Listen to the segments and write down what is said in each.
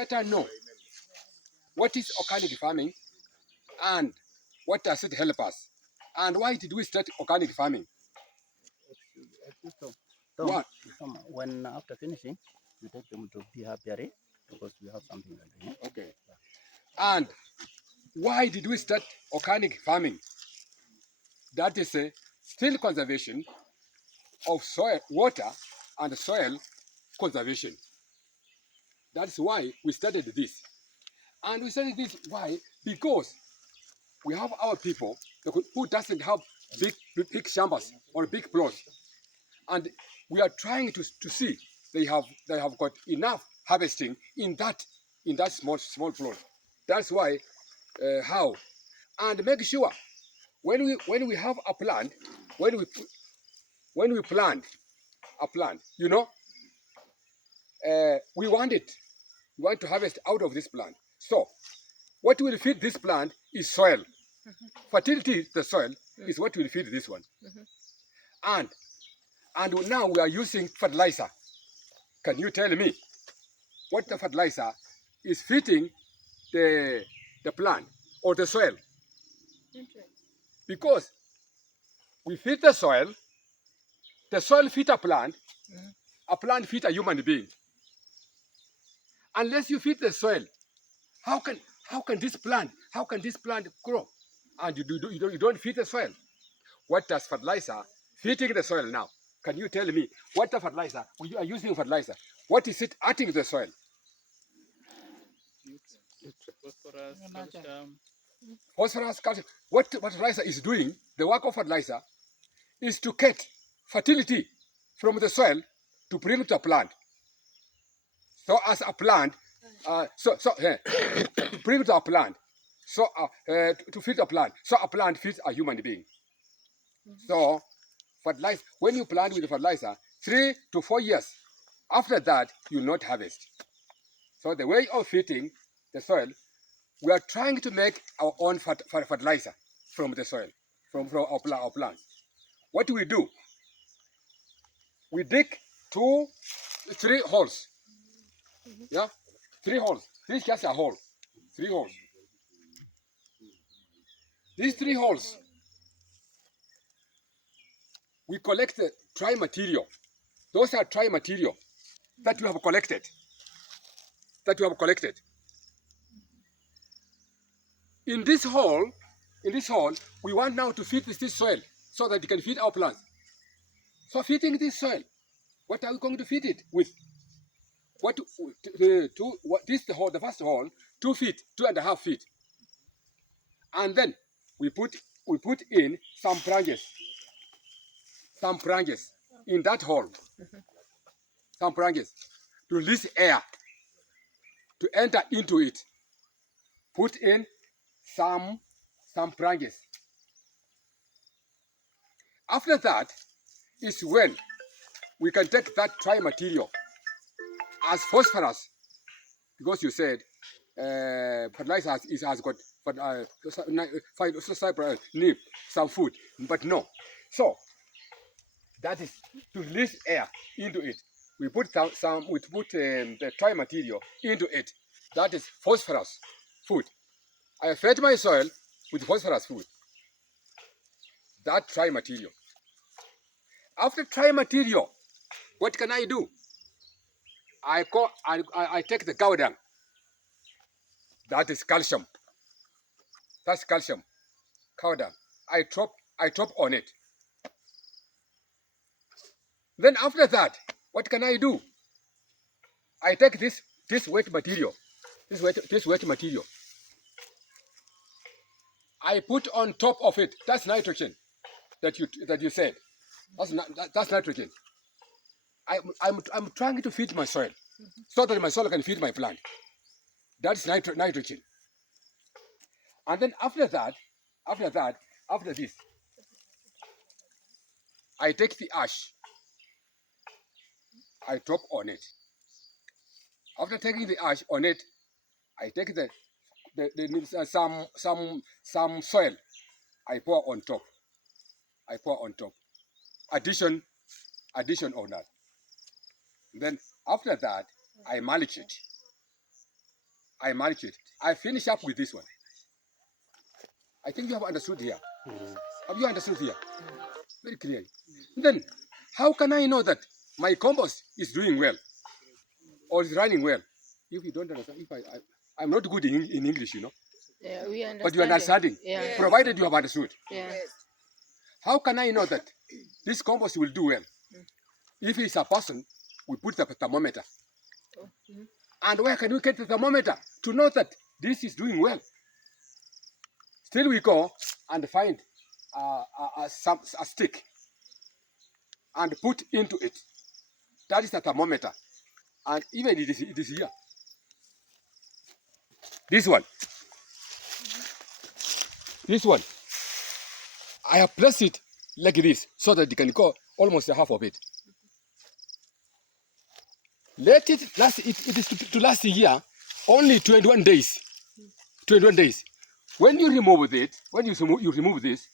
better know what is organic farming and what does it help us, and why did we start organic farming? What? When after finishing, you take them to the apiary because we have something like that. Okay. And why did we start organic farming? That is a still conservation of soil, water, and soil conservation. That's why we started this. And we started this why? Because we have our people who doesn't have big chambers or big plots, and we are trying to see they have got enough harvesting in that small plot. That's why how, and make sure when we have a plant, when we plant a plant, we want to harvest out of this plant. So what will feed this plant is soil. Fertility, the soil, is what will feed this one. And now we are using fertilizer. Can you tell me what the fertilizer is feeding the plant or the soil? Because we feed the soil feed a plant feed a human being. Unless you feed the soil, how can this plant grow? And you don't feed the soil. What does fertilizer feeding the soil now? Can you tell me what the fertilizer, when you are using fertilizer, what is it adding to the soil? Phosphorus, calcium. Phosphorus, calcium. What fertilizer is doing, the work of fertilizer, is to get fertility from the soil to bring to a plant. So as a plant, to bring to a plant, so to feed a plant, so a plant feeds a human being. So fertilizer, when you plant with fertilizer, 3 to 4 years after that, you will not harvest. So the way of feeding the soil, we are trying to make our own fertilizer from the soil, from our plants. What do? We dig 2, 3 holes. Yeah, 3 holes. This is just a hole. 3 holes. These 3 holes, we collect the dry material. Those are dry material that we have collected. In this hole, we want now to feed this soil so that it can feed our plants. So feeding this soil, what are we going to feed it with? This is the hole, the first hole, 2 feet, 2.5 feet. And then we put in some branches in that hole. Some branches to release air to enter into it. Put in some branches. After that is when we can take that dry material as phosphorus, because you said fertilizer has got some food, but no. So that is to release air into it. We put the dry material into it. That is phosphorus food. I fed my soil with phosphorus food. That dry material. After dry material, what can I do? I take the cow dung. That is calcium. That's calcium. Cow dung. I drop on it. Then after that, what can I do? I take this wet material. This wet material. I put on top of it. That's nitrogen that you said. That's nitrogen. I'm trying to feed my soil so that my soil can feed my plant. That's nitrogen. And then after this, I take the ash. I drop on it. After taking the ash on it, I take some soil. I pour on top. Addition on that. Then after that, I mulch it. I mulch it. I finish up with this one. I think you have understood here. Have you understood here? Very clearly. Then, how can I know that my compost is doing well or is running well? If you don't understand, I'm not good in English, you know. Yeah, we understand. But you are understanding, Yeah. provided you have understood. Yeah. How can I know that this compost will do well? If it's a person, we put the thermometer. And where can we get the thermometer to know that this is doing well? Still we go and find a stick and put into it. That is the thermometer. And even it is here. This one. This one. I have placed it like this so that you can go almost half of it. Let it last. It is to last here only 21 days. 21 days. When you remove it, when you remove this,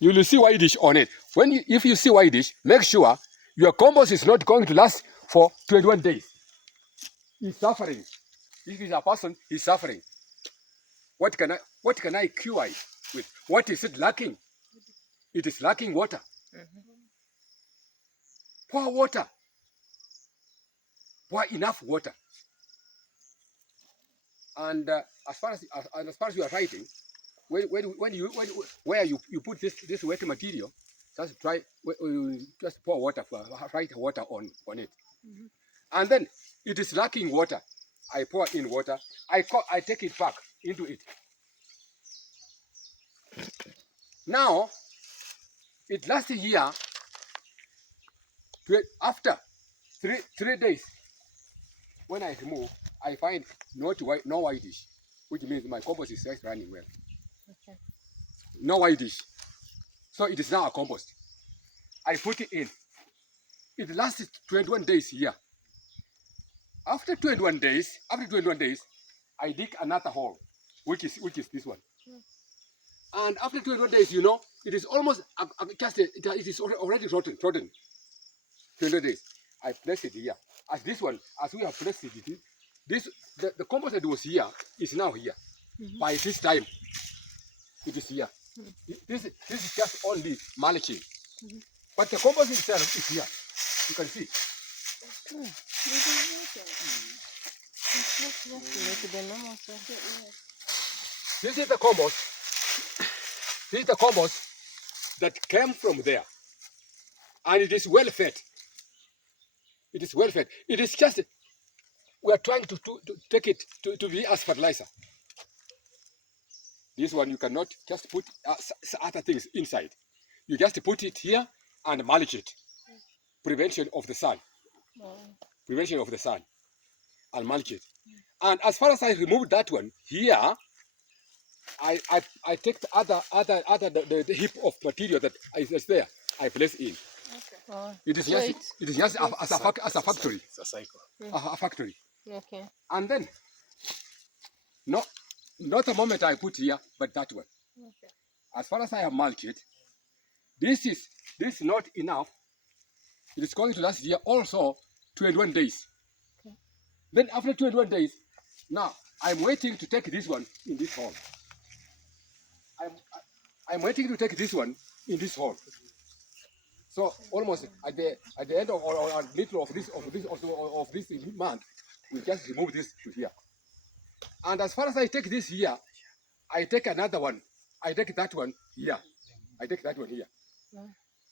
you will see whitish on it. If you see whitish, make sure your compost is not going to last for 21 days. He's suffering. If he's a person, he's suffering. What can I cure it with? What is it lacking? It is lacking water. Pour water. Pour enough water. And as far as you are writing, where you put this wet material, just just pour water, write water on it, and then it is lacking water. I pour in water. I take it back into it. Now it lasts a year. After 3 days, when I remove, I find no whitish, which means my compost is just running well. Okay. No whitish. So it is now a compost. I put it in. It lasts 21 days here. After 21 days, I dig another hole, which is this one. And after 21 days, you know, it is almost it is already rotten. 21 days. I place it here. As we have placed it, the compost that was here is now here. By this time, it is here. This is just only mulching. But the compost itself is here. You can see. This is the compost. This is the compost that came from there. And it is well fed. It is well fed. It is just, we are trying to take it to be as fertilizer. This one you cannot just put other things inside. You just put it here and mulch it. Prevention of the sun. Prevention of the sun. And mulch it. And as far as I remove that one, here, I take the the heap of material that is there, I place in. Okay. It is just as a factory. It's a cycle. A factory. Okay. And then, not the moment I put here, but that one. Okay. As far as I have mulched it, this is not enough. It is going to last here also 21 days. Okay. Then after 21 days, now I'm waiting to take this one in this hole. I'm waiting to take this one in this hole. So almost at the end of or middle of this month, we just remove this to here. And as far as I take this here, I take another one. I take that one here. I take that one here.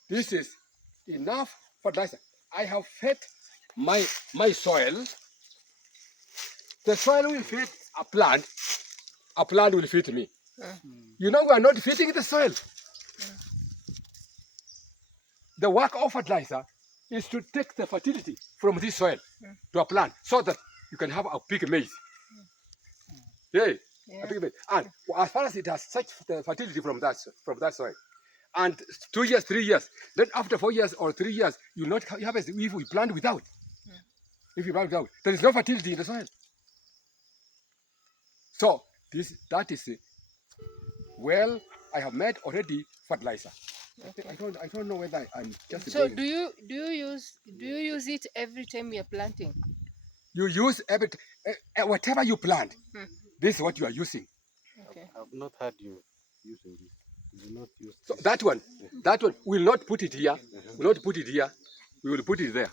This is enough fertilizer. I have fed my soil. The soil will feed a plant. A plant will feed me. You know, we are not feeding the soil. The work of fertilizer is to take the fertility from this soil to a plant so that you can have a big maize. Yeah. A big maize. And as far as it has such the fertility from that soil, and 2 years, 3 years, then after 4 years or 3 years, you not harvest if we plant without. If you plant without, there is no fertility in the soil. So that is well, I have made already fertilizer. Okay. I don't know whether I'm just. So do you use it every time you're planting? You use whatever you plant. Hmm. This is what you are using. Okay. I've not heard you using this. You will not use So this. that one will not put it here. Will not put it here. We will put it there.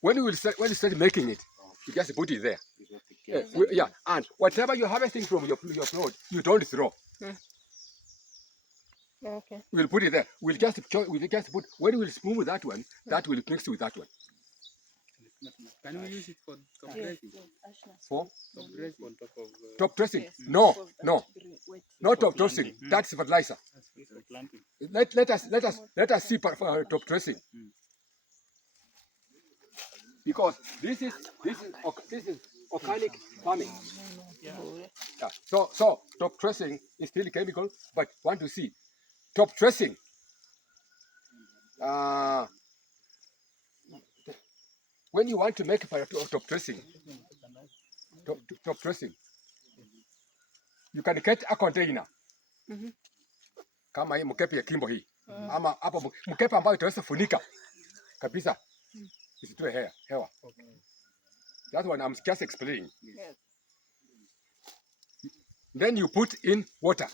When you start making it, you just put it there. Yeah, and whatever you're harvesting from your plot, you don't throw. Okay. We'll put it there. We'll just put when we'll smooth that one, that will mix with that one. Can we use it for top dressing? For Top dressing on top of top dressing? Yes. No, not top dressing. planting. That's fertilizer. for planting. Let us see top dressing. Because this is organic farming. Yeah. Yeah. So top dressing is still chemical, but want to see top dressing. When you want to make top dressing, top dressing, you can get a container kama hii mkepe ya kimbo hii ama hapo mkepe ambayo itaweza funika kabisa isitoe hewa. That's what I'm just explaining. Yes. Then you put in water.